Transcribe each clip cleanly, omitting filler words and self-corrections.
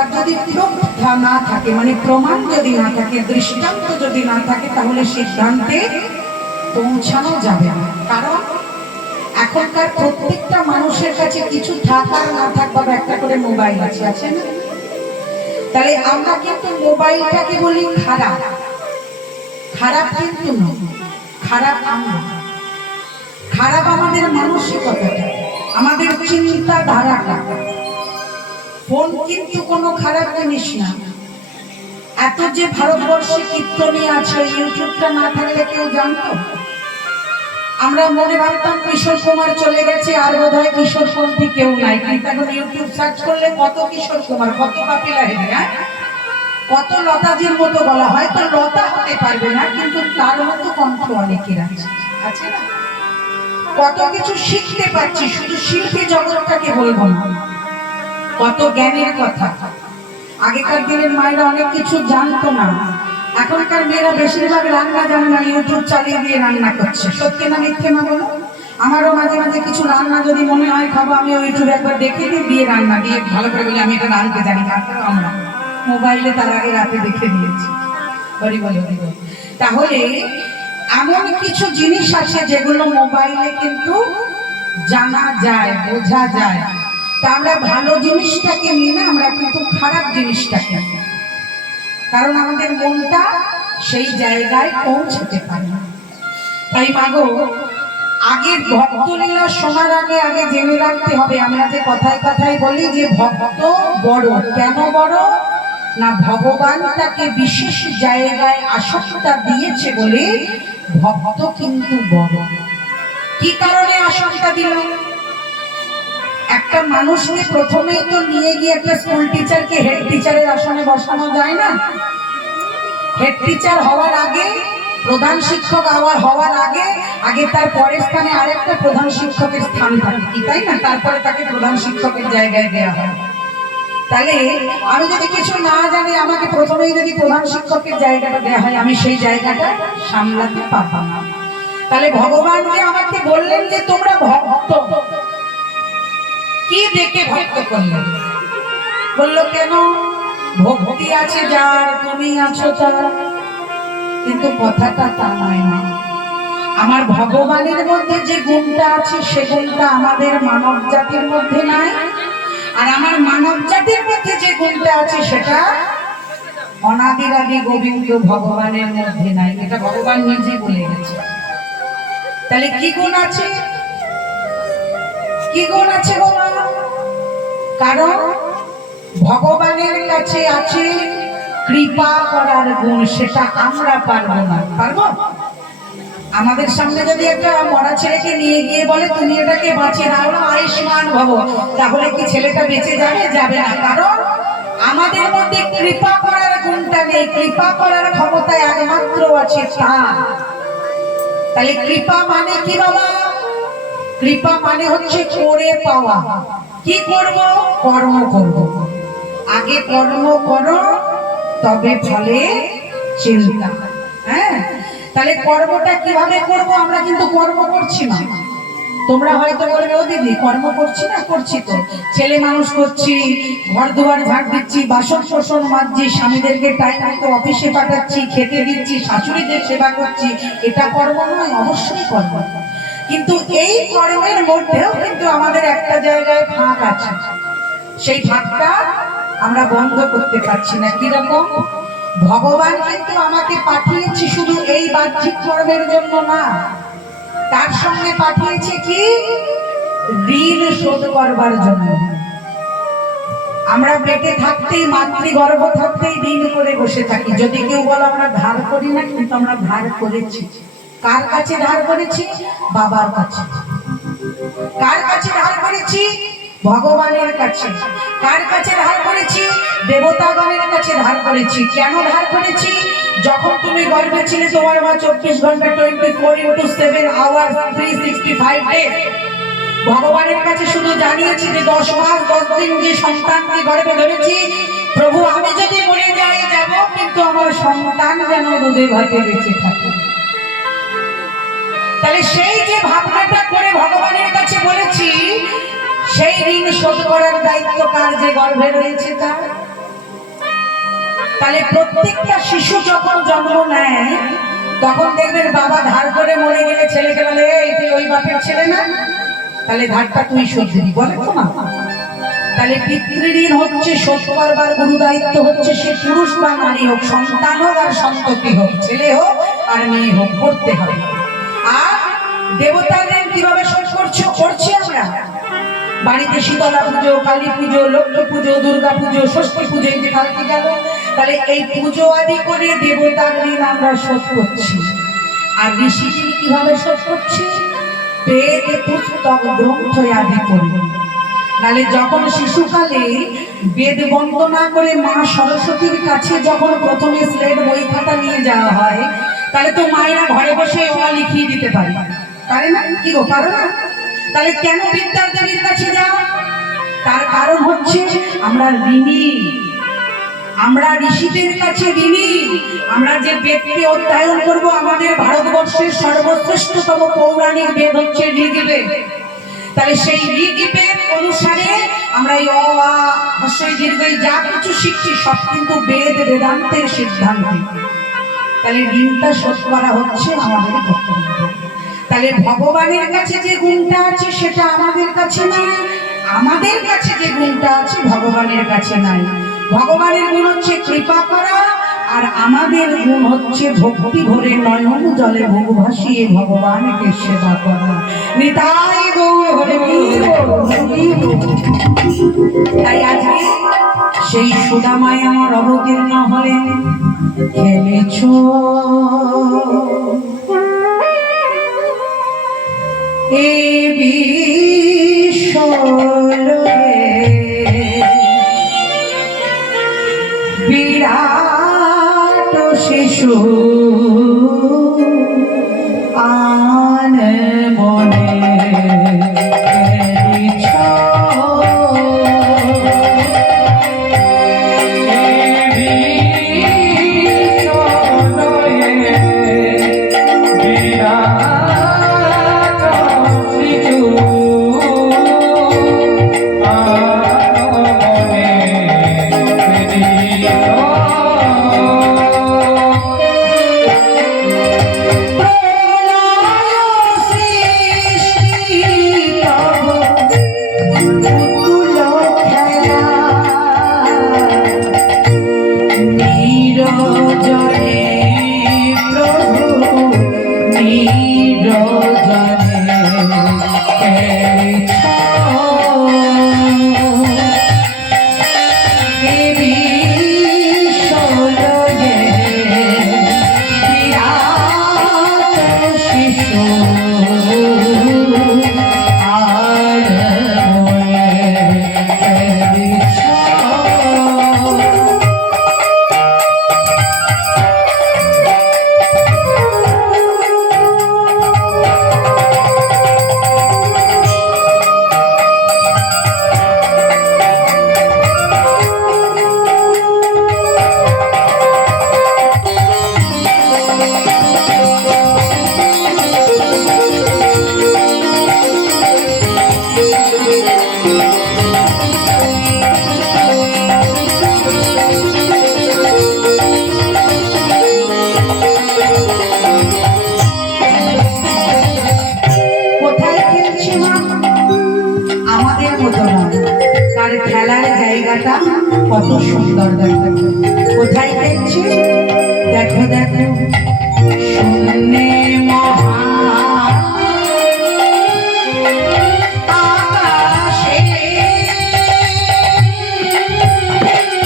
তার যদি প্রমাণ না থাকে, মানে প্রমাণ যদি না থাকে, দৃষ্টান্ত যদি না থাকে, তাহলে সিদ্ধান্তে পৌঁছানো যাবে না। কারণ এখনকার প্রত্যেকটা মানুষের কাছে কিছু থাকার না থাকবা একটা করে মোবাইল আছে, আছে না? তাহলে আমরা কিন্তু মোবাইলটাকে বলি খারাপ। খারাপ কিন্তু নয়, খারাপ আমরা, খারাপ আমাদের মানসিকতাটা, আমাদের চিন্তাধারাটা। ফোন কিন্তু কোনো খারাপ জিনিস না। এত যে ভারতবর্ষে কীর্তনী আছে, ইউটিউবটা না থাকলে কেউ জানতো? আমরা মনে ভাবতাম কিশোর কুমার চলে গেছে, আর বোধহয় কিশোর পন্থী কেউ নাই। কিন্তু এখন ইউটিউব সার্চ করলে কত কিশোর কুমার, কত কাপিলা হেগড়ে, কত লতাজির মতো বলা হয়। তো লতা হতে পারবে না, কিন্তু তার মতো কণ্ঠ অনেকের আছে, আছে না? কত কিছু শিখতে পাচ্ছি, শুধু শিল্পী জগৎটাকে বলবো না, কত জ্ঞানের কথা। আগেকার দিনের মায়েরা অনেক কিছু জানতো না, এখনকার মেয়েরা বেশিরভাগ রান্না জানে না, ইউটিউব চালিয়ে দিয়ে রান্না করছে। সত্যি না মিথ্যে না বলো? আমারও মাঝে মাঝে কিছু রান্না যদি মনে হয় খাবো, আমি ইউটিউবে একবার দেখে দিয়ে রান্না দিয়ে ভালো করে বলি আমি এটা রাঁধতে জানি না। আমরা মোবাইলে তার আগে রাতে দেখে দিয়েছি। হরি বল হরি বল। তাহলে এমন কিছু জিনিস আছে যেগুলো মোবাইলে কিন্তু জানা যায়, বোঝা যায়। তা আমরা ভালো জিনিসটাকে নিয়ে না, আমরা কিন্তু খারাপ জিনিসটাকে, কারণ আমাদের মনটা সেই জায়গায় পৌঁছতে পারে না। তাই মাগো, আগে ভক্তলীলা শোনার আগে আগে জেনে রাখতে হবে। আমরা যে কথায় কথায় বলি যে ভক্ত বড়, কেন বড় না, ভগবান তাকে বিশেষ জায়গায় আসনটা দিয়েছে বলে ভক্ত কিন্তু বড়। কি কারণে আসনটা দিল? একটা মানুষকে প্রথমেই তো নিয়ে গিয়ে একটা স্কুল টিচারকে হেড টিচারের আসনে বসানো যায় না। হেড টিচার হওয়ার আগে, প্রধান শিক্ষক হওয়ার আগে আগে তার পরের স্থানে আরেকটা প্রধান শিক্ষকের স্থান থাকে, কি তাই না? তারপরে তাকে প্রধান শিক্ষকের জায়গায় দেওয়া হয়। তাহলে আমি যদি কিছু না জানি, আমাকে প্রথমেই যদি প্রধান শিক্ষকের জায়গাটা দেওয়া হয়, আমি সেই জায়গাটা সামলাতে পারতাম না। তাহলে ভগবান যে আমাকে বললেন যে তোমরা ভক্ত, কি দেখে ভক্ত করলেন? বললো কেন? ভক্তি আছে যার, তুমি আছো তার। কিন্তু কথাটা তা নয় না। আমার ভগবানের মধ্যে যে গুণটা আছে, সে গুণটা আমাদের মানব জাতির মধ্যে নাই। আর আমার মানব জাতির মধ্যে যে গুণটা আছে, সেটা অনাদির আদি গোবিন্দ ভগবানের মধ্যে নাই। এটা ভগবান নিজে বলে গেছে। তাহলে কি গুণ আছে? কি গুণ আছে বাবা? কারণ ভগবানের কাছে আছে কৃপা করার গুণ, সেটা আমরা পারবো না। পারবো? আমাদের সামনে যদি একটা মরা ছেলেকে নিয়ে গিয়ে বলে তুমি এটাকে বাঁচিয়ে দাও না, আয়ুষ্মান ভব, তাহলে কি ছেলেটা বেঁচে যাবে? যাবে না। কারণ আমাদের মধ্যে কৃপা করার গুণটা নেই। কৃপা করার ক্ষমতা একমাত্র আছে তার। তাহলে কৃপা মানে কি বাবা? কৃপা মানে হচ্ছে করে পাওয়া। কি করব? কর্ম করব। আগে কর্ম করো, তবে ফলে চিন্তা। হ্যাঁ, তাহলে কর্মটা কিভাবে করব? আমরা কিন্তু কর্ম করছি না। তোমরা হয়তো বলবে ও দিদি কর্ম করছি না, করছি তো। ছেলে মানুষ করছি, ঘর দুয়ার ঝাড় দিচ্ছি, বাসন কোসন মাজছি, স্বামীদেরকে টাইম মতো অফিসে পাঠাচ্ছি, খেতে দিচ্ছি, শাশুড়িদের সেবা করছি। এটা কর্ম নয়? অবশ্যই কর্ম। কিন্তু এই কর্মের মধ্যেও কিন্তু আমাদের একটা জায়গায় ফাঁক আছে। সেই ফাঁকটা আমরা বন্ধ করতে পারছি না। কিরকম? ভগবান কিন্তু আমাকে পাঠিয়েছে শুধু এই বাহ্যিক কর্মের জন্য না, তার সঙ্গে পাঠিয়েছে কি? ঋণ শোধ করবার জন্য। আমরা পেটে থাকতেই, মাতৃগর্ভ থাকতেই ঋণ করে বসে থাকি। যদি কেউ বলো আমরা ধার করি না, কিন্তু আমরা ধার করেছি। কার কাছে ধার করেছি? বাবার কাছে। কার কাছে ধার করেছি? ভগবানের কাছে। কার কাছে ধার করেছি? দেবতাগণের কাছে ধার করেছি। কেন ধার করেছি? যখন তুমি গর্ভে ছিলে, তোমার মা 24 ঘন্টা 24x7 আওয়ার্স 365 ডেজ ভগবানের কাছে শুধু জানিয়েছি যে 10 মাস 10 দিন যে সন্তানকে গর্ভে ধরেছি, প্রভু আমি যদি মরে যাই যাব, কিন্তু আমার সন্তান যেন দুধে ভাতে বেঁচে থাকে। তাহলে সেই যে ভাবনাটা করে ভগবানের কাছে বলেছি, সেই ঋণ শোধ করার দায়িত্ব কার? যে গর্ভে রয়েছে তার। তাহলে প্রত্যেকটা শিশু যখন জন্ম নেয় তখন দেখবেন বাবা ধার করে মরে গেলে ছেলেকে বলে এই তুই ওই বাপের ছেলে না, তাহলে ধারটা তুই শোধ দিবি, বলে তো না? তাহলে পিতৃঋণ হচ্ছে শোধ করবার গুরু দায়িত্ব হচ্ছে সে পুরুষ বা নারী হোক, সন্তান হোক আর সন্ততি হোক, ছেলে হোক আর মেয়ে হোক, করতে হবে। আর দেবতার ঋণ কিভাবে শোধ করছি আমরা? বাড়িতে শীতলা পুজো, কালী পুজো, লক্ষ্মী পুজো, দুর্গা পুজো, ষষ্ঠী পুজো, এই যে কালকে গেল, তাহলে এই পুজো আদি করে দেবতার ঋণ আমরা শোধ করছি। আর ঋষি ঋণ কিভাবে শোধ করছি? বেদ পুস্তক গ্রন্থ আদি করে। তাহলে যখন শিশুকালে বেদ বন্দনা করে মা সরস্বতীর কাছে যখন প্রথমে স্লেট বই খাতা নিয়ে যাওয়া হয়, তাহলে তো মায়েরা ঘরে বসে লিখিয়ে দিতে পারে, পারে না? কি গো, পারো না? তাহলে কেন বিদ্যার দেবীর কাছে যাও? তার কারণ হচ্ছে আমরা ঋণী, আমরা ঋষিদের কাছে ঋণী। আমরা যে বেদকে অধ্যয়ন করব, আমাদের ভারতবর্ষের সর্বশ্রেষ্ঠতম পৌরাণিক বেদ হচ্ছে ঋগ্বেদ। তাহলে সেই ঋগ্বেদ অনুসারে আমরা এই অ আ হস্যই দীর্ঘই যা কিছু শিখছি সব কিন্তু বেদ বেদান্তের সিদ্ধান্তে। তাহলে ঋণটা শোধ করা হচ্ছে আমাদের কর্তব্য। তাহলে ভগবানের কাছে যে গুণটা আছে সেটা আমাদের কাছে নাই, আমাদের কাছে যে গুণটা আছে ভগবানের কাছে নাই। ভগবানের গুণ হচ্ছে কৃপা করা, আর আমাদের গুণ হচ্ছে ভক্তি ভরে নয়ন জলে মুখ ভাসিয়ে ভগবানকে সেবা করা। নিতাই গৌর হরি বল। তাই আজকে সেই সুদামায় আমার অবতীর্ণ হলেন, খেলেছ এ বিশ্বরে বিরাট শিশু আন মনে খেলিছ কত সুন্দর, দেখো কোথায় খেলছে, দেখো দেখো শূন্যে মহা আকাশে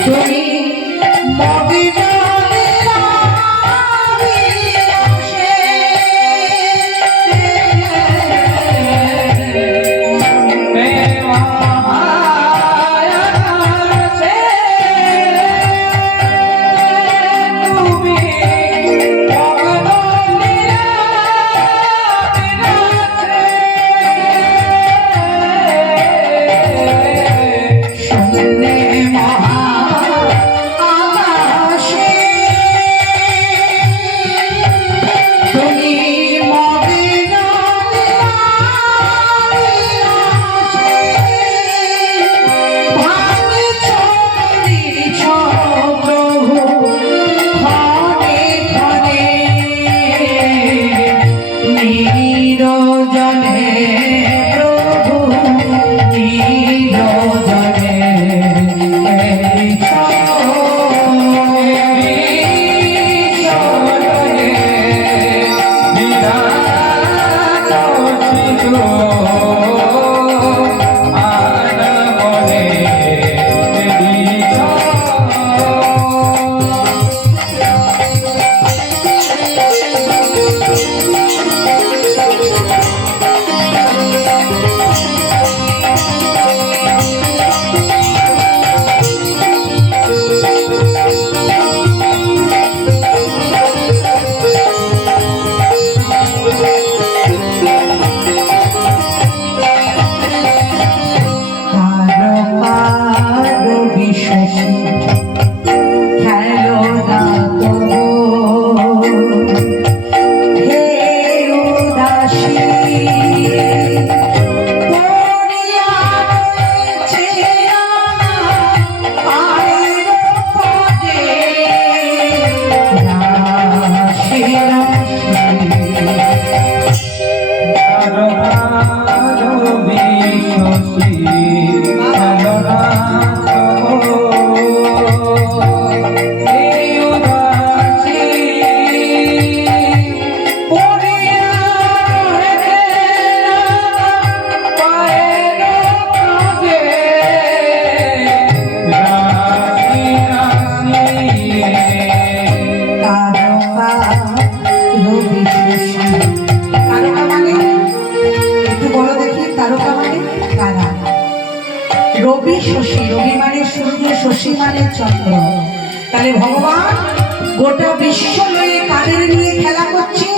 তুমি মগ্ন শশী খেলো না তবু হে উদাসী রবি শশী, রবি মানে সূর্য, শশী মানে চন্দ্র। তাহলে ভগবান গোটা বিশ্ব লয়ে কাদের নিয়ে খেলা করছে?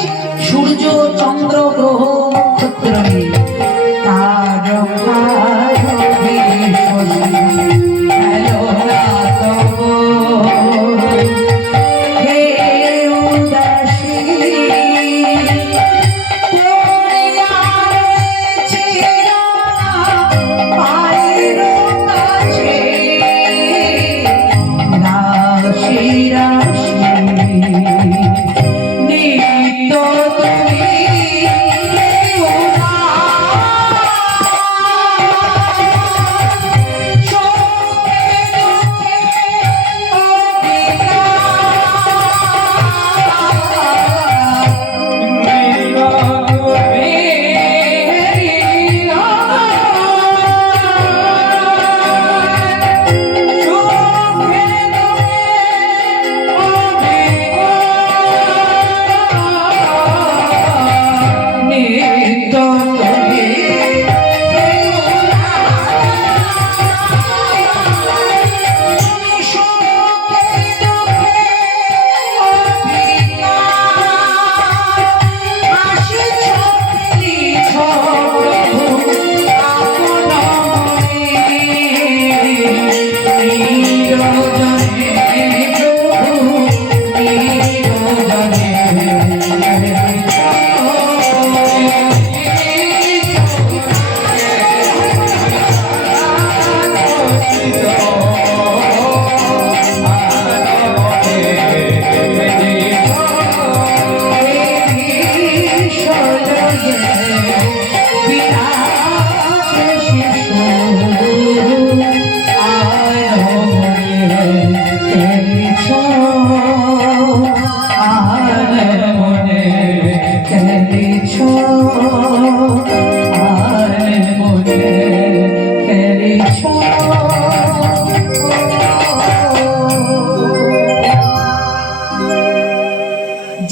সূর্য, চন্দ্র, গ্রহ, নক্ষত্র নিয়ে। তারকা রবি শশী খেলো না তবু হে উদাসী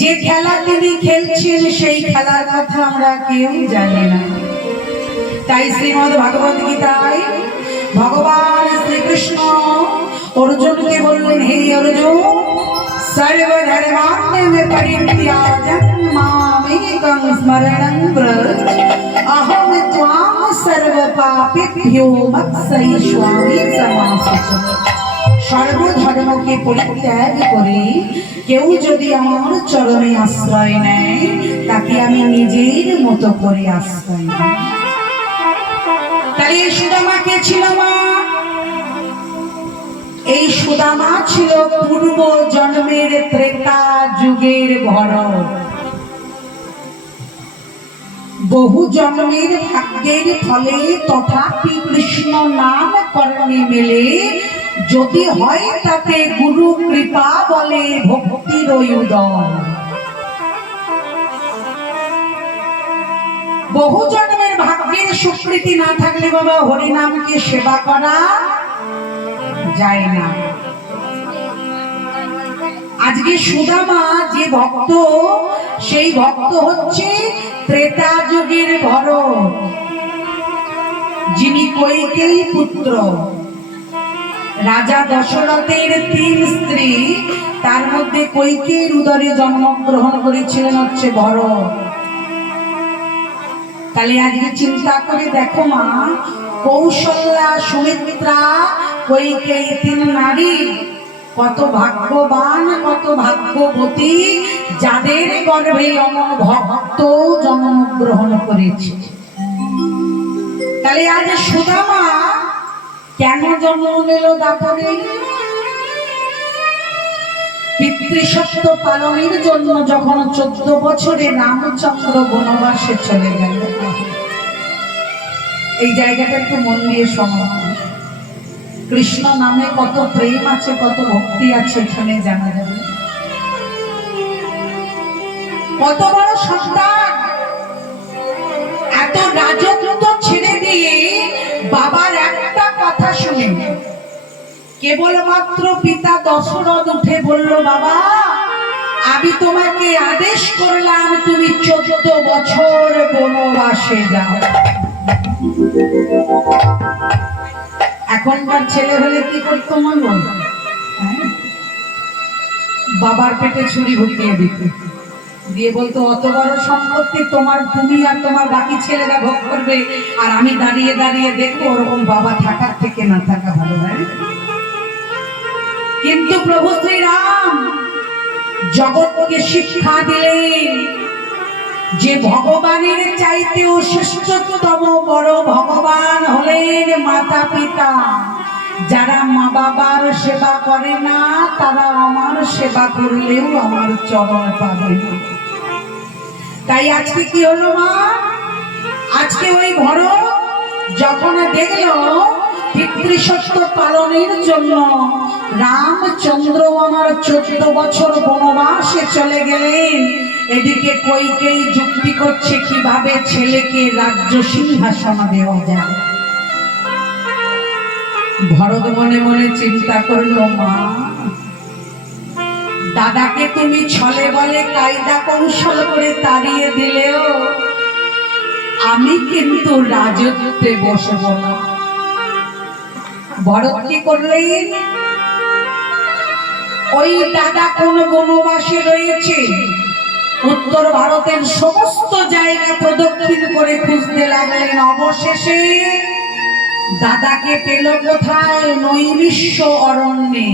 যে খেলা তিনি খেলছেন সেই খেলার কথা আমরা কেউ জানি না। তাই শ্রীমদ ভাগবত গীতায় ভগবান শ্রীকৃষ্ণ অর্জুনকে বললেন, হে অর্জুন, সর্বধর্মান্যে পরিত্যাজ্য মামেকং স্মরণং ব্রজ অহং ত্বাং সর্বপাপেভ্যো মৎসয়িষ্যামি সমাসুচ। সর্বধর্মকে পরিত্যাগ করে কেউ যদি আমার চরণে আশ্রয় নেয়, তাকে আমি নিজের মতো করে আশ্রয় নেই। তাই এই সুদামা কে ছিল? মা, এই সুদামা ছিল পূর্ব জন্মের ত্রেতা যুগের ভরত। বহু জন্মের ভাগ্যের ফলে তথাপি কৃষ্ণ নাম করণে মেলে, যদি হয় তাতে গুরু কৃপা বলে ভক্তির উদয়। বহু জন্মের ভাগ্যের স্বীকৃতি না থাকলে বাবা হরিনামকে সেবা করা যায় না। আজকে সুদামা যে ভক্ত, সেই ভক্ত হচ্ছে ত্রেতা যুগের ভরত, যিনি কৈকেয়ী পুত্র। রাজা দশরথের 3 স্ত্রী, তার মধ্যে কৈকেয়ীর উদরে জন্মগ্রহণ করেছিলেন হচ্ছে ভরত। তাহলে আজকে চিন্তা করে দেখো মা, কৌশল্যা, সুমিত্রা কইকেয়ী তিন নারী কত ভাগ্যবান কত ভাগ্যবতী, যাদের গর্ভে ভক্ত জন্মগ্রহণ করেছে। তাহলে আজ সুদামা কেন জন্ম নিল দাপরে? পিতৃসত্য পালনের জন্য যখন 14 বছরে রামচন্দ্র বনবাসে চলে গেল। এই জায়গাটা একটু মন দিয়ে শোনো। কৃষ্ণ নামে কত প্রেম আছে, কত ভক্তি আছে এখানে জানা যাবে। কত বড় সন্তান, এত রাজত্ব ছেড়ে দিয়ে বাবার একটা কথা শুনে কেবলমাত্র পিতা দশরথ উঠে বলল, বাবা আমি তোমাকে আদেশ করলাম তুমি 14 বছর বনবাসে যাও। এখনকার ছেলে হলে কি করতো মন বল? বাবার পেটে ছুরি ঢুকিয়ে দিত, দিয়ে বলতো অত বড় সম্পত্তি তোমার, তুমি আর তোমার বাকি ছেলেরা ভোগ করবে, আর আমি দাঁড়িয়ে দাঁড়িয়ে দেখবো। ওরকম বাবা থাকার থেকে না থাকা ভালো। হয় কিন্তু প্রভু শ্রীরাম জগৎকে শিক্ষা দিলেন যে ভগবানের চাইতেও শ্রেষ্ঠতম বড় ভগবান হলেন মাতা পিতা। যারা মা বাবার সেবা করে না তারা আমার সেবা করলেও আমার চরণ পাবে না। তাই আজকে কি হলো মা? আজকে ওই ভরত যখন দেখলো পিতৃসত্য পালনের জন্য রামচন্দ্র আমার 14 বছর বনবাসে চলে গেলেন, এদিকে কইকেয়ী যুক্তি করছে কিভাবে ছেলেকে রাজ্য সিংহাসন দেওয়া যায়। ভরত মনে মনে চিন্তা করলো, মা দাদাকে তুমি ছলে বলে কায়দা কৌশল করে তাড়িয়ে দিলেও আমি কিন্তু রাজত্বে বসব না। ভরত কি করলেন? ওই দাদা কোন বনবাসে রয়েছে উত্তর ভারতের সমস্ত জায়গা প্রদক্ষিণ করে খুঁজতে লাগলেন। অবশেষে দাদাকে পেল কোথায়? নৈমিষ্য অরণ্যে।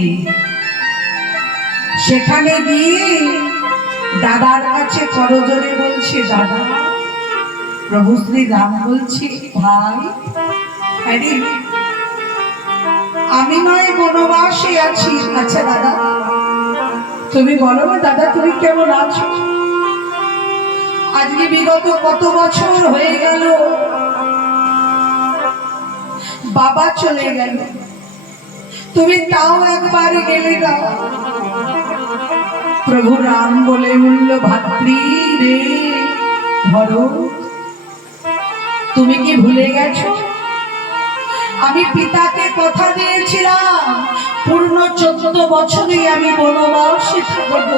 সেখানে গিয়ে দাদার কাছে করজোড়ে বলছে, দাদা। প্রভু শ্রী রাম বলছি, ভাই আমি নয় বনবাসে আছি। আচ্ছা দাদা তুমি বলো না, দাদা তুমি কেমন আছো? আজকে বিগত কত বছর হয়ে গেল, বাবা চলে গেল, তুমি তাও একবার গেলে না। প্রভু রাম বলে উঠল, ভাতৃ রে ভরত, তুমি কি ভুলে গেছো? আমি পিতাকে কথা দিয়েছিলাম পূর্ণ 14 বছরে আমি বনবাসে থাকব।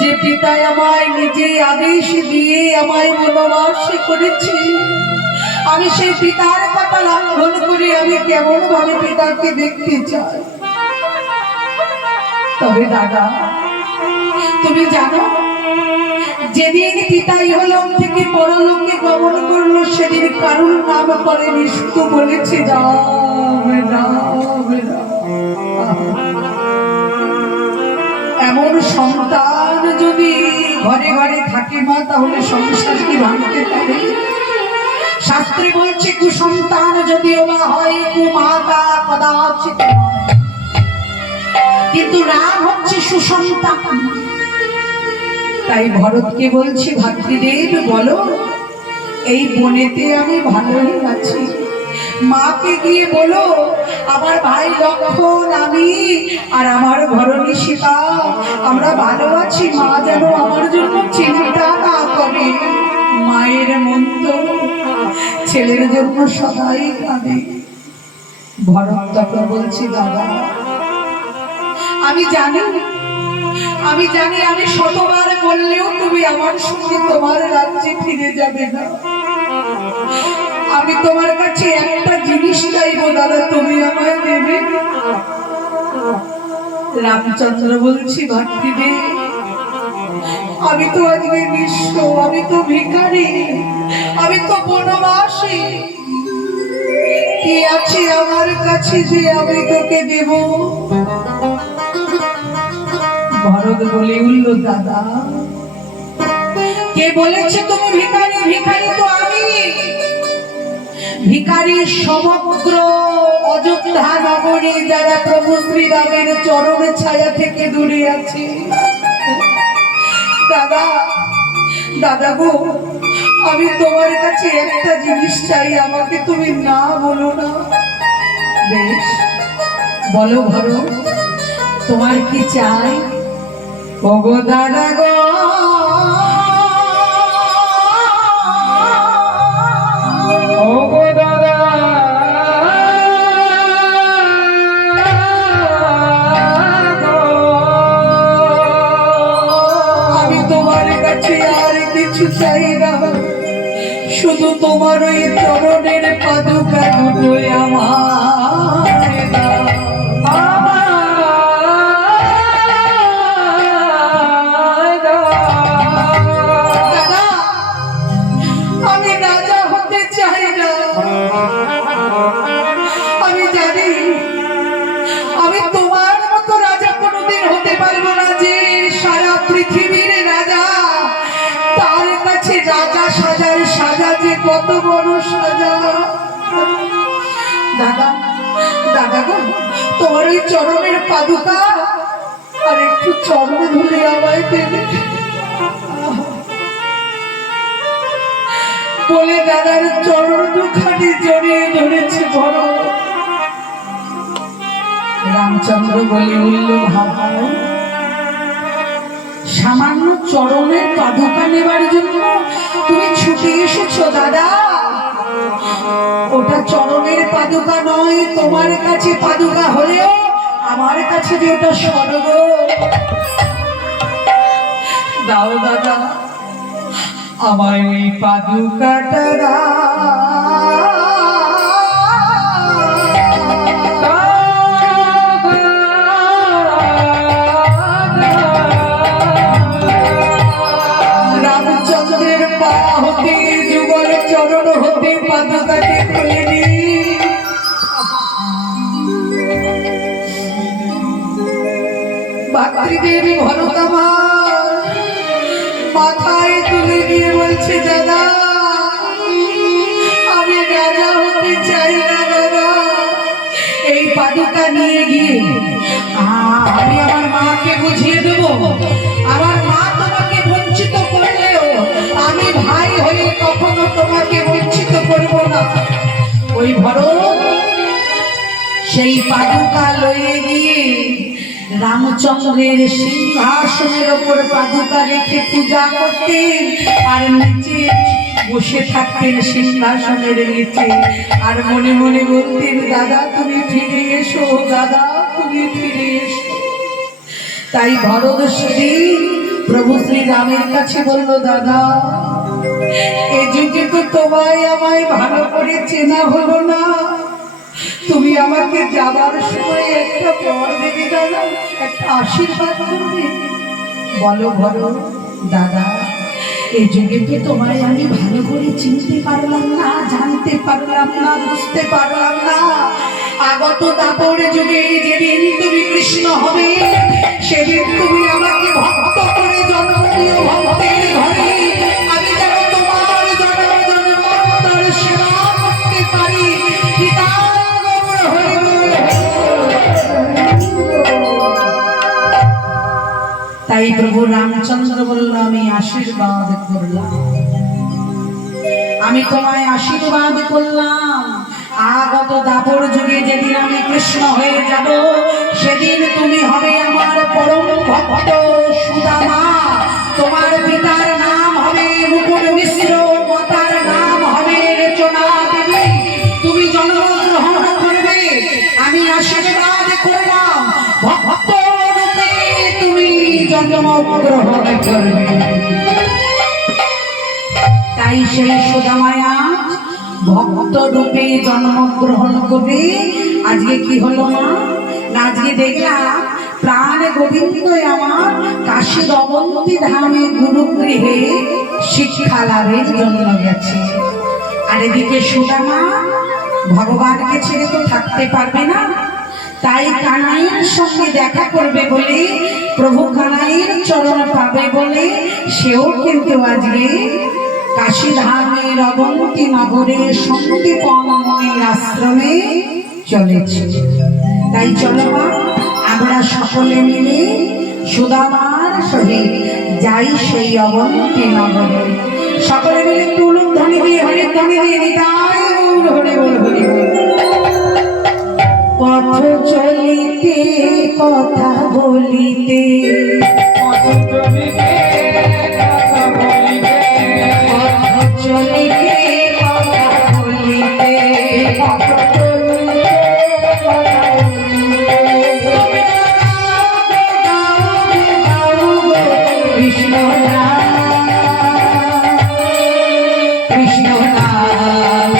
যে পিতা আমায় নিজে আদেশ দিয়ে আমায় বনবাসে করেছে, আমি সেই পিতার কথা লঙ্ঘন করে আমি কেমন ভাবে পিতাকে দেখতে চাই। তবে দাদা তুমি জানো, যেদিন পিতা ইহলোক থেকে পরলোকে গমন করলো সেদিন কারুর নাম করেনি, শুধু বলেছে রাম রাম রাম। এমন সন্তান যদি ঘরে ঘরে থাকে মা, তাহলে সংসার কি ভাঙতে পারে? শাস্ত্রে বলছে কুসন্তান যদিও বা হয় কুমাতা কদাচিৎ, কিন্তু রাম হচ্ছে সুসন্তান। তাই ভরতকে বলছি, ভাতৃদেব বলো এই বনেতে আমি ভালোই আছি। মাকে গিয়ে বলো আমার ভাই লক্ষণ, আমি আর আমার ঘরণী সীতা আমরা ভালো আছি। মা যেন আমার জন্য চিন্তা না করে। মায়ের মন তো ছেলের জন্য সদাই কাঁদে। ভরত তখন বলছি, দাদা আমি জানি আমি শতবার বললেও তুমি আমার সঙ্গে তোমার রাজ্যে ফিরে যাবে না। আমি তোমার কাছে একটা জিনিস চাইবো দাদা, তুমি আমায় দেবে? রামচন্দ্র বলছি, ভাতৃদেব আমি তো আজকে নিঃস্ব, আমি তো ভিখারি, আমি তো বনবাসী, কি আছে আমার কাছে যে আমি তোকে দেব? ভরত বলে উঠল, দাদা কে বলেছে তুমি ভিখারি? ভিখারি তো আমি। ভিখারি সমগ্র অযোধ্যা নগরী যারা প্রভু শ্রীরামের চরণ ছায়া থেকে দূরে আছে। দাদা, দাদা গো, আমি তোমার কাছে একটা জিনিস চাই, আমাকে তুমি না বলো না। বেশ, বলো ভরত, তোমার কি চাই? ওগো দাদা গো, ওগো দাদা, আমি তোমার কাছে আর কিছু চাই না, শুধু তোমার ওই চরণের পাদুকা দুটোই আমার। আমি রাজা হতে চাই না। আমি জানি আমি তোমার মতো রাজা কোনোদিন হতে পারবো না, যে সারা পৃথিবীর রাজা, তার কাছে রাজা সাজার সাজা যে কত বড় সাজা। দাদা, দাদা গো, তোমার ওই চরণের পাদুকা আর একটু চরণ ধুলে আমায় দেবে বলে দাদার চরণ দুখানি জড়িয়ে ধরেছে বড়। রামচন্দ্র বলে উঠল, ভাই সামান্য চরণের পাদুকা নেবার জন্য তুমি ছুটে এসেছো? দাদা, ওটা চরণের পাদুকা নয়, তোমার কাছে পাদুকা হলেও আমার কাছে যে ওটা স্বর্গ। দাও দাদা, আমায় ওই পাদুকাটা রামচন্দ্রের পা হতে, যুগল চরণ হতে পাদুকাটি খুলে নি। ভাতৃদেব ভরত আমার মাথায় তুলে নিয়ে বলছে, দাদা আমি রাজা হতে চাই না। দাদা, এই পাদুকা নিয়ে গিয়ে আমি আমার মাকে বুঝিয়ে দেব। আমার মা তোমাকে বঞ্চিত করলেও আমি ভাই হয়ে কখনো তোমাকে বঞ্চিত করব না। ওই ভরত সেই পাদুকা লয়ে গিয়ে রামচন্দ্রের সিংহাসনের ওপর পাদুকা রেখে পূজা করতেন, আর নিচে বসে থাকতেন সিংহাসনের নিচে, আর মনে মনে বলতেন, দাদা তুমি ফিরে এসো, দাদা তুমি ফিরে এসো। তাই ভরত সেদিন প্রভু শ্রীরামের কাছে বলল, দাদা এ যুগে তো তোমায় আমায় ভালো করে চেনা হলো না, তুমি আমাকে যাবার সময় একটা বর দেবে দাদা, একটা আশীর্বাদ করবে। বলো ভরত, দাদা এই যুগে তো তোমায় আমি ভালো করে চিনতে পারলাম না, জানতে পারলাম না, বুঝতে পারলাম না। আগত দাপর যুগে যেদিন তুমি কৃষ্ণ হবে, সেদিন তুমি আমাকে ভক্ত করে জন্ম দিও ভক্তের ঘরে। আমি যেন তোমার জন্ম জন্মান্তর সেবা করতে পারি। পিতা তাই প্রভু রামচন্দ্র বলল, আমি আশীর্বাদ করলাম, আমি তোমায় আশীর্বাদ করলাম। আগত দাপর যুগে যেদিন আমি কৃষ্ণ হয়ে যাব, সেদিন তুমি হবে আমার পরম ভক্ত সুদামা। তোমার পিতার নাম হবে মুকুট মিশ্র, মাতার নাম হবে রচনা দেবী। তুমি জন্মগ্রহণ করবে, আমি আশীর্বাদ করলাম, ভক্ত রূপে তুমি জন্মগ্রহণ করবে। তাই সেই সুদামায়া ভক্ত রূপে জন্মগ্রহণ করে আজকে কি হলো মা? না আজকে দেখলাম প্রাণ গোবিন্দ আমার কাশী অবন্তী ধামে গুরুগৃহে শিক্ষা লাভের জন্য গেছে। আর এদিকে সুদামা ভগবানকে ছেড়ে তো থাকতে পারবে না, তাই কানাইয়ের সঙ্গে দেখা করবে বলে, প্রভু কানাইয়ের চরণ পাবে বলে সেও কিন্তু আজকে কাশীধামের অবন্তী নগরে সন্দীপন মুনির আশ্রমে চলেছে। তাই চলো মা, আমরা সকলে মিলে সুদামার সহিত যাই সেই অবন্তী নগরে। সকলে মিলে তুলুন ধ্বনি দিয়ে, হরির ধ্বনি দিয়ে নিতাই গৌর হরি বল, হরি বল। পথ চলিতে কথা বলিতে, পথ চলিতে কথা বলিতে, পথ চলিতে কথা বলিতে, পথ চলিতে কথা বলিতে, কৃষ্ণ নাম, কৃষ্ণ নাম,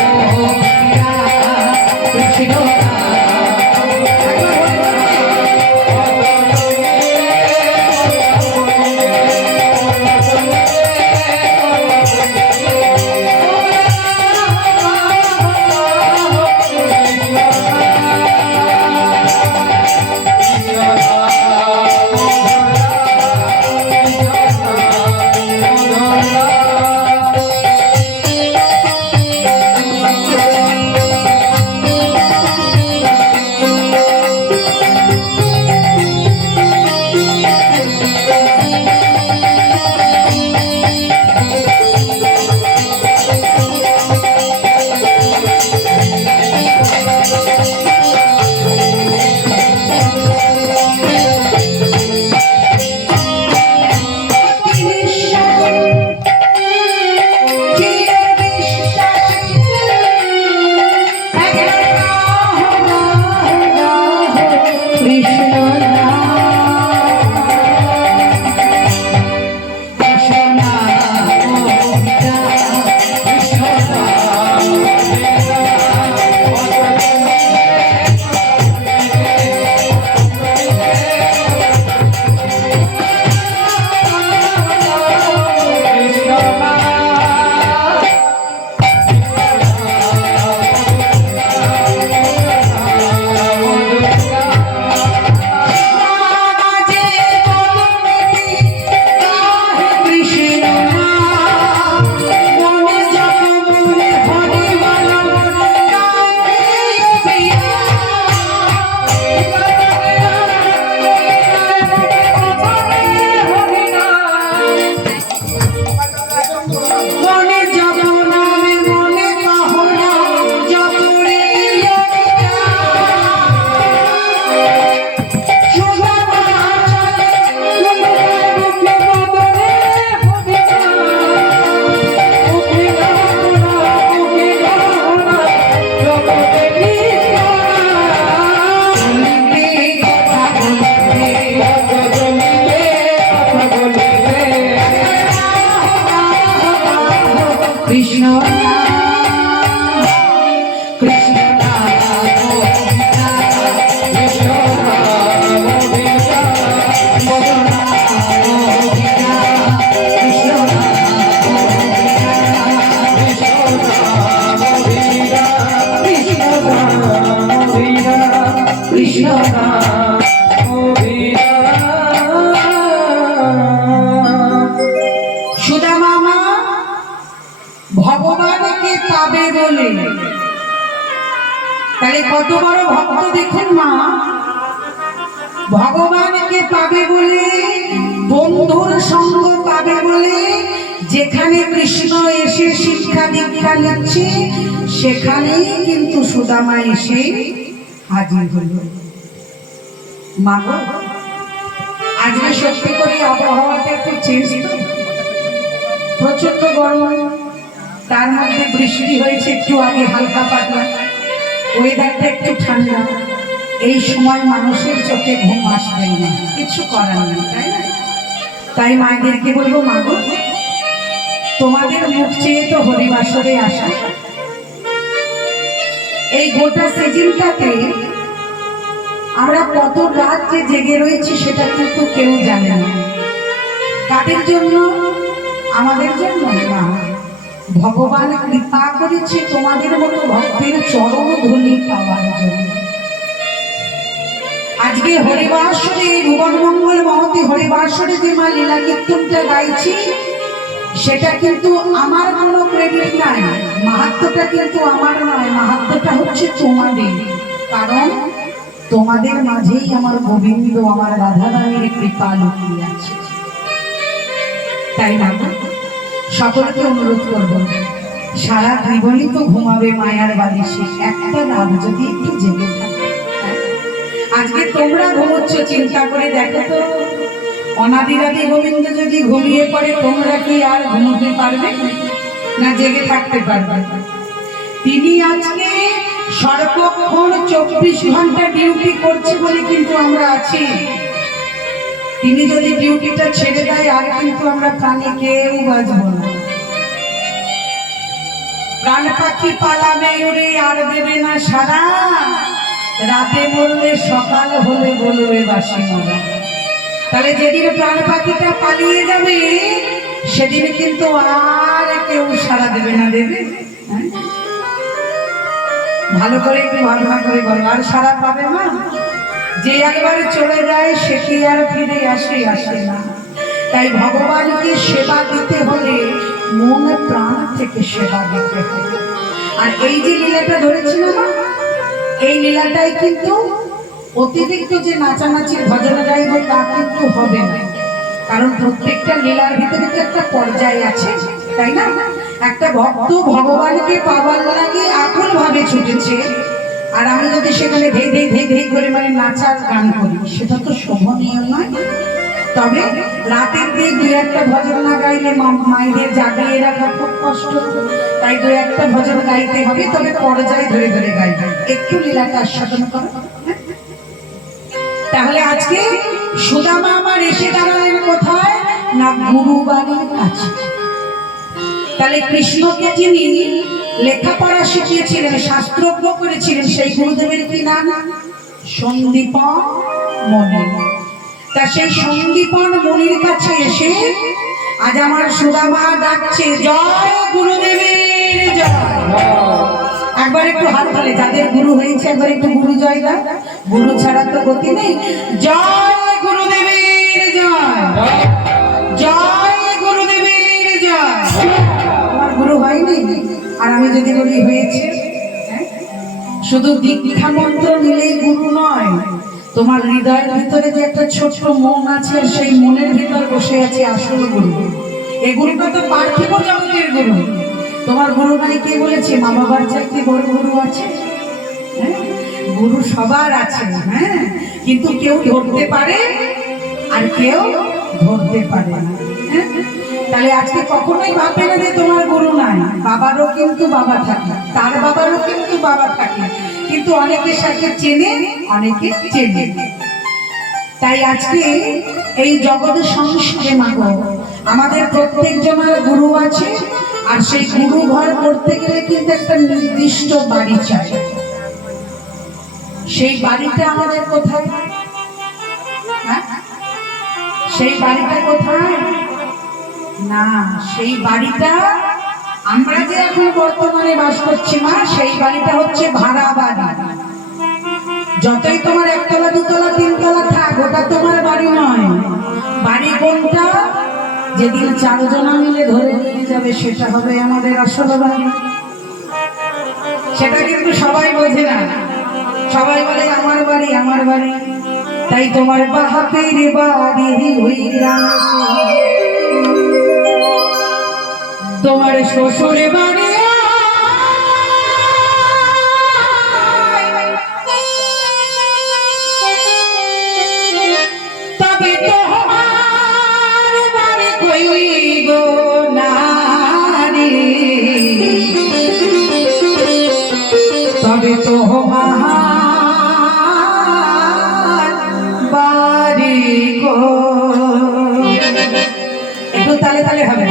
কৃষ্ণ নাম। কৃষ্ণ কৃষ্ণ ভগবানকে পাবে বলে, তাহলে কত বড় ভক্ত দেখুন মা, ভগবানকে পাবে বলে, বন্ধুর সঙ্গ পাবে বলে, যেখানে কৃষ্ণ এসে শিক্ষা দীক্ষা নিচ্ছে সেখানেই কিন্তু সুদামা এসে হাজির হল। মা গো, আজকে সত্যি করে আবহাওয়াটা একটু চেঞ্জ, প্রচন্ড গরম, তার মধ্যে বৃষ্টি হয়েছে একটু আগে হালকা পাতলা, ওয়েদারটা একটু ঠান্ডা, এই সময় মানুষের চোখে ঘুম আসবে না, কিছু করার নেই, তাই না? তাই মায়েদেরকে বলবো, মা গো, তোমাদের মুখ চেয়ে তো হরিবাসরে আসা, এই গোটা সিজনটাতে আমরা কত রাত যে জেগে রয়েছি সেটা কিন্তু কেউ জানে না। কাদের জন্য? আমাদের জন্য না, ভগবান কৃপা করেছে তোমাদের মতো ভক্তের চরণ ধূলি পাওয়ার জন্য। আজকে হরিবাসরে ভুবন মঙ্গল মহতি হরিবাসরে যে মা লীলা কীর্তনটা গাইছি, সেটা কিন্তু আমার কোনো ক্রেডিট নাই, মাহাত্ম্যটা কিন্তু আমার নয়, মাহাত্ম্যটা হচ্ছে তোমাদের। কারণ তোমাদের মাঝেই আমার গোবিন্দ, আমার রাধারানীর কৃপা লুকিয়ে আছে। তাই না? সকলকে অনুরোধ করব, সারা জীবনই তো ঘুমাবে মায়ার বালিশে, একটা রাত যদি একটু জেগে থাকে। আজকে তোমরা ঘুমোচ্ছ, চিন্তা করে দেখো তো, অনাদিরাদি গোবিন্দ যদি ঘুমিয়ে পড়ে, তোমরা কি আর ঘুমোতে পারবে না জেগে থাকতে পারবে? তিনি আজকে সর্বক্ষণ 24 ঘন্টা ডিউটি করছে বলে কিন্তু আমরা আছি। তিনি যদি ডিউটিটা ছেড়ে দেয়, আর কিন্তু আমরা প্রাণে কেউ বাঁচবো না। প্রাণ পাখি পালাবে উড়ে, আর দেবে না সারা, রাতে মরলে সকাল হলে বলবে বাসি মরা। তাহলে যেদিন প্রাণ পাখিটা পালিয়ে যাবে, সেদিন কিন্তু আর কেউ সারা দেবে না। দেবে? ভালো করে একটু ভাবনা করে বলো, আর সারা পাবে না? যে একবার চলে যায় সে কি আর ফিরে আসে না। তাই ভগবানকে সেবা দিতে হলে মন প্রাণ থেকে সেবা দিতে হবে। আর এই যে লীলাটা ধরেছিল না, এই লীলাটাই কিন্তু অতিরিক্ত যে নাচানাচি ভজন গাইব তা কিন্তু হবে না। কারণ প্রত্যেকটা লীলার ভিতরে তো একটা পর্যায় আছে, তাই না? একটা ভক্ত ভগবানকে পাওয়ার লাগে আকুল ভাবে ছুটেছে, আর আমি যদি সেখানে ধেই ধেই ধেই ধেই করে মানে নাচার গান করি, সেটা তো শোভনীয় নয়। তবে রাতের দিয়ে দুই একটা ভজন না গাইলে মায়েদের জাগিয়ে রাখা খুব কষ্ট, তাই দুই একটা ভজন গাইতে হবে। তবে পর্যায়ে ধরে ধরে গাইবে, একটু লীলাটা আস্বাদন করো। তাহলে আজকে সুদামা আমার এসে দাঁড়ালেন কোথায় না, গুরু বাড়ির কাছে। তাহলে কৃষ্ণকে যিনি লেখাপড়া শিখিয়েছিলেন, শাস্ত্রজ্ঞ করেছিলেন, সেই গুরুদেবের কি নাম? সন্দীপন মুনি। তা সেই সন্দীপন মুনির কাছে এসে আজ আমার সুদামা ডাকছে, জয় গুরুদেবের জয়। একবার একটু হাত তালে, যাদের গুরু হয়েছে একবার একটু গুরু জয় দাও। গুরু ছাড়া তো গতি নেই। জয় গুরুদেবের জয়, জয় গুরুদেবের জয়। আমার গুরু হয়নি, আর আমি যদি বলি হয়েছে। শুধু দীক্ষা মন্ত্র নিলেই গুরু নয়, তোমার হৃদয়ের ভিতরে যে একটা ছোট্ট মন আছে, সেই মনের ভিতর বসে আছে আসল গুরু। এই গুরুটা তো পার্থিব জগতের গুরু। তোমার গুরু নাই কে বলেছে? মা বাবার চাইতে বড় গুরু আছে? গুরু সবার আছে, হ্যাঁ, কিন্তু কেউ ধরতে পারে আর কেউ ধরতে পারে না। তাহলে আজকে কখনোই ভাববে না যে তোমার গুরু নাই। বাবারও কিন্তু বাবা থাকে, তার বাবারও কিন্তু বাবা থাকে, কিন্তু অনেকের সাথে চেনে, অনেকে চেনে। তাই আজকে এই জগতের সংসারে মাগো, আমাদের প্রত্যেকজনের গুরু আছে, আর সেই গুরু ঘর করতে গেলে কিন্তু একটা নির্দিষ্ট বাড়ি চাই। সেই বাড়িটা আমাদের কোথায়? সেই বাড়িটা কোথায়? না, সেই বাড়িটা আমরা যে এখন বর্তমানে বাস করছি মা, সেই বাড়িটা হচ্ছে ভাড়া বাড়ি। যতই তোমার একতলা দুতলা তিনতলা থাক, ওটা তোমার বাড়ি নয়। বাড়ি কোনটা? যেদিন চারজনা মিলে ধরে নিয়ে যাবে, সেটা হবে আমাদের আসল বাড়ি। সেটা কিন্তু সবাই বোঝে না, সবাই বলে আমার বাড়ি আমার বাড়ি। তাই তোমার বাহাতের বাড়ি হইরা, তোমার শ্বশুর বাড়ি, তবে তোমার বাড়ি কই গো নারী, তবে তোমার বাড়ি গো। একটু তালে তালে হবে।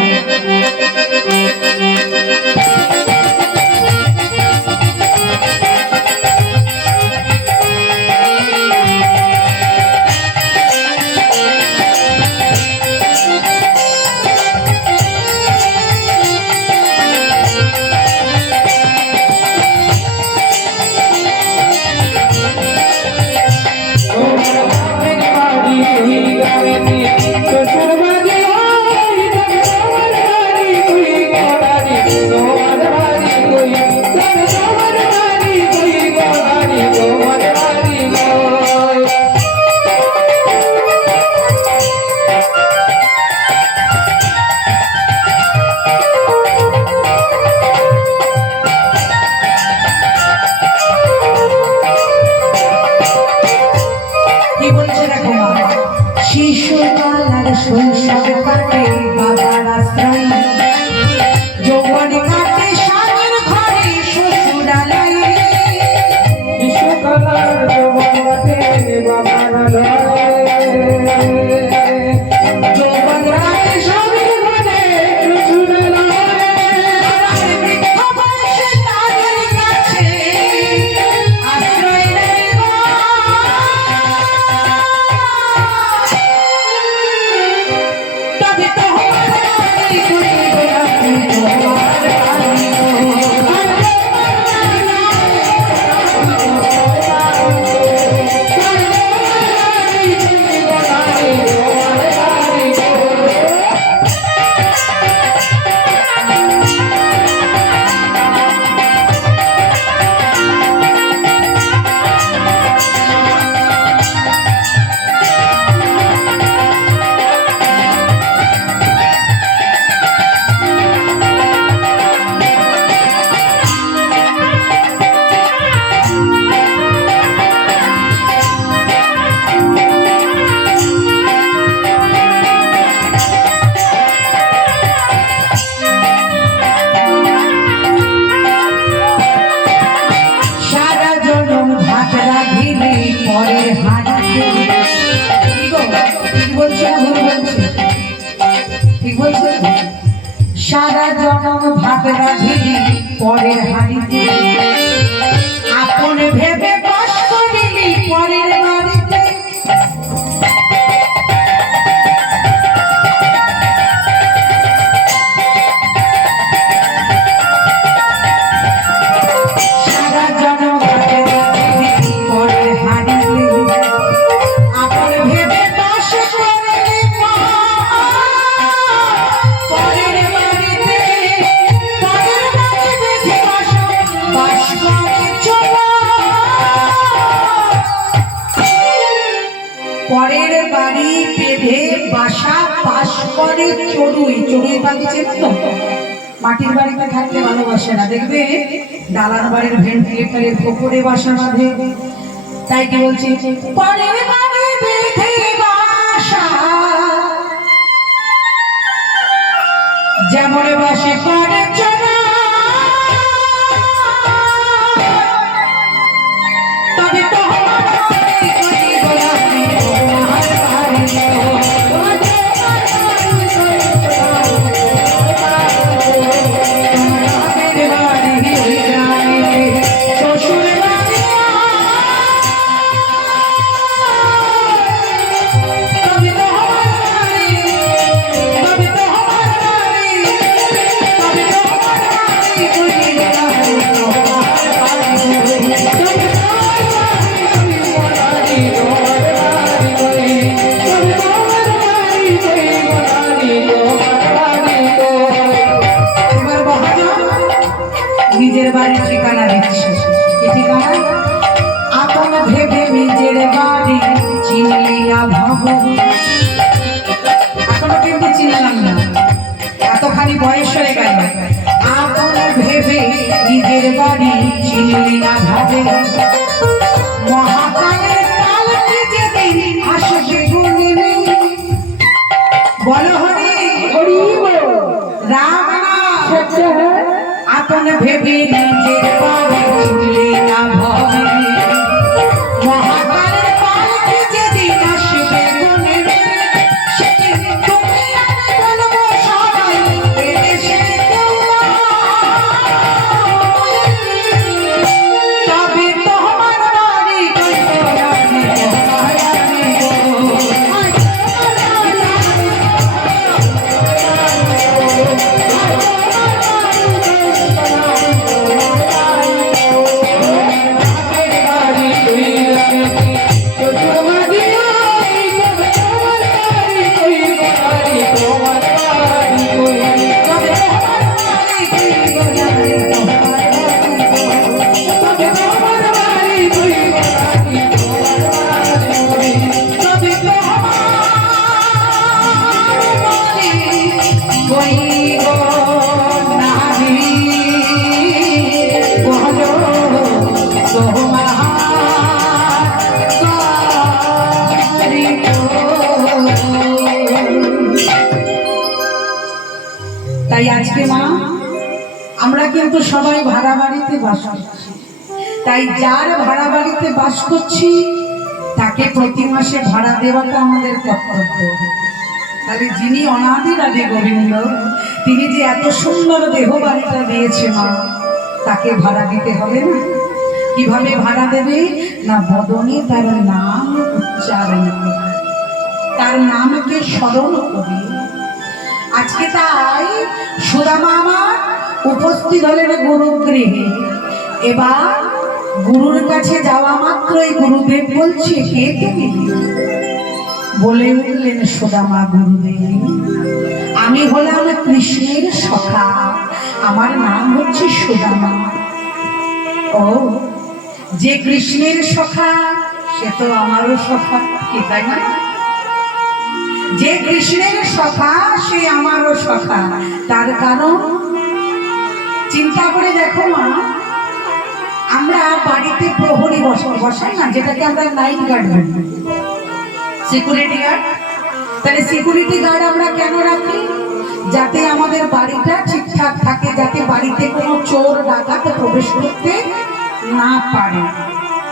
ওই গ্রামেতে শ্বশুর বাড়ি ওই তোমার বাড়ি ওই গোড়ারি তোমার বাড়ি ওই তোমার বাড়ি ওই গোড়ারি তোমার বাড়ি ওই কি বলছে দেখো মা, শিশুকাল আর শৈশব কাটে বাবার আশ্রয়, যৌবন কাটে স্বামীর ঘরে শ্বশুরালয়ে, বিশ্বকালার জগতে বাবার যৌবন কাটে স্বামীর ঘরে শ্বশুরালয়ে, আবার বৃদ্ধ বয়সে তাদের কাছে আশ্রয় নেয় গো। তবে তোমার বাড়ি কই গোলাপি তোমার বাড়ি গো। সারা জনম ভাত রাঁধিলে পরের হাঁড়িতে, কি গো, ঠিক বলছে না ভুল বলছে? ঠিক বলছে তো? সারা জনম ভাত রাঁধিলে পরের হাঁড়িতে, আপন ভেবে বাস করিলি পরের বাড়িতে, সারা জনম ভাত রাঁধিলি পরের হাঁড়িতে, আপন ভেবে বাস করিলি পরের বাড়িতে, পরের বাড়িতে বাস করে চলা, পরের বাড়ি বেঁধে বাসা বাস করে চড়ুই। চড়ুই পাখি চেনো তো? মাটির বাড়িতে থাকতে ভালোবাসে না, দেখবে দালান বাড়ির ভেন্টিলেটরের পুকুরে বাসা বাঁধে। তাই কি বলছি, পরের বাড়ি বেঁধে বাসা যেমন বাসে করে চলা, তবে তোমার বাড়ি কই গোলাপি তোমার বাড়ি গো। তোমাদের বাড়ি ওই গ্রামেতে শ্বশুর বাড়ি, তবে তোমার বাড়ি, তবে তোমার বাড়ি, তবে তোমার বাড়ি কই গোলাপি তোমার বাড়ি গো। তবে তোমার বাড়ি গোড়ারি তোমার বাড়ি ওই তোমার বাড়ি ওই গোড়ারি তোমার বাড়ি ওই এবার মহাজন নিজের বাড়ির ঠিকানা দিচ্ছে। কি ঠিকানা? আপন ভেবে নিজের বাড়ি চিনলি না ভাব, এখনো কিন্তু চিনলাম না, এতখানি বয়স হয়ে গেল। আপন ভেবে নিজের বাড়ি চিনলি না ভাবে, মহাকালের পালকে যেদিন আসবে গুণিনী, বলো হরি হরি বল রাম নাম। সত্য হ্যাঁ আপন ভেবে নিজের বাড়ি চিনলি না ভাবে, মহাকালের পালকে যেদিন আসবে গুণিনী, সেদিন তুমি আমি বলবো সবাই এদেশে কেউ নয়। তবে তোমার বাড়ি কই গোলাপি তাই আজকে মা আমরা কিন্তু সবাই ভাড়া বাড়িতে বাস করছি, তাই যার ভাড়া বাড়িতে বাস করছি তাকে প্রতি মাসে ভাড়া দেওয়াটা আমাদের কর্তব্য। তাহলে যিনি অনাদির আদি গোবিন্দ, তিনি যে এত সুন্দর দেহ বাড়িটা দিয়েছে মা, তাকে ভাড়া দিতে হবে না? কিভাবে ভাড়া দেবে না? বদনে তার নাম উচ্চারণ করে, তার নামকে স্মরণ করে। আজকে তাই সুদামা আমার উপস্থিত হলেন গুরুগৃহে। এবার গুরুর কাছে যাওয়া মাত্রই গুরুদেব বলছে, কে তুমি? বলে উঠলেন সুদামা, গুরুদেব আমি হলাম কৃষ্ণের সখা, আমার নাম হচ্ছে সুদামা। ও, যে কৃষ্ণের সখা সে তো আমারও সখা, কি তাই না? যে কৃষ্ণের সখা সে আমারও সখা। তার কারণ চিন্তা করে দেখো মা, আমরা বাড়িতে প্রহরী বসাই না, যেটাকে আমরা নাইট গার্ড বলি, সিকিউরিটি গার্ড। তাহলে সিকিউরিটি গার্ড আমরা কেন রাখি? যাতে আমাদের বাড়িটা ঠিকঠাক থাকে, যাতে বাড়িতে কোনো চোর ডাকাত প্রবেশ করতে না পারে।